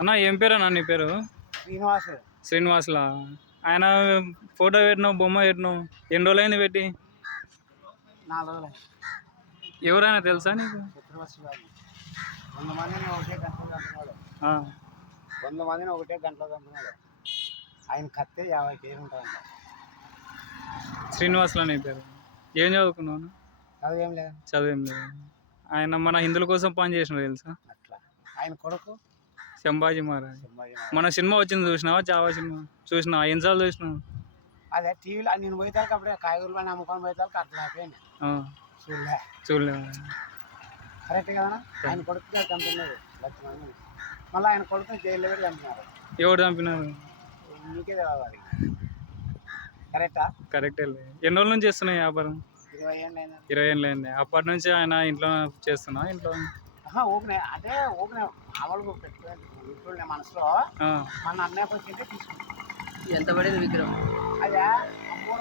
అన్న ఏం పేరు అన్న నీ పేరు? శ్రీనివాస్. శ్రీనివాసులా? ఆయన ఫోటో పెట్టినావు, బొమ్మ పెట్టినావు, ఎన్ని రోజులైంది పెట్టి? 4 రోజులు. ఎవరైనా తెలుసా నీకు? 100 మందిని ఒకటే గంటలో చంపినాడు. 100 మందిని ఒకటే గంటలో చంపినాడు. ఆయన కత్తే 50 కేజీలు ఉంటుందంట. శ్రీనివాసులా నీ పేరు? ఏం చదువుకున్నావు? చదివేం లేదు. చదివేం లేదు. ఆయన మన హిందువుల కోసం పని చేసినాడు తెలుసా? అట్లా ఆయన కొడుకు సంభాజీ మహారాజ్. మన సినిమా వచ్చింది చూసినావా? జావా సినిమా చూసినావా? ఎన్నిసార్లు చూసినావు? అదే టీవీలో నేను పోయేతాలకు అప్పుడే కాయగూరలు అని అమ్ముకొని పోయేతాలకు అర్థం అయిపోయింది. చూడలే. కరెక్ట్ కదా. ఆయన కొడుకు చంపినాడు 1,00,000 మంది. మళ్ళీ ఆయన కొడుకు జైల్లో పెట్టి చంపినారు. ఎవరు చంపినారు? నీకే తెలియాలి. కరెక్టా? కరెక్టే. ఎన్ని రోజుల నుంచి చేస్తున్నాయి వ్యాపారం? 20 ఏళ్ళు అయింది. 20 ఏళ్ళు అయింది. అప్పటి నుంచి ఆయన ఇంట్లో చేస్తున్నా? ఇంట్లో ఊపినే అదే ఊపినే అమలు పెట్టుకునే మనసులో మన అన్నయ్య వచ్చింటే తీసుకుంటాం. ఎంత పడేది విగ్రహం? అదే 3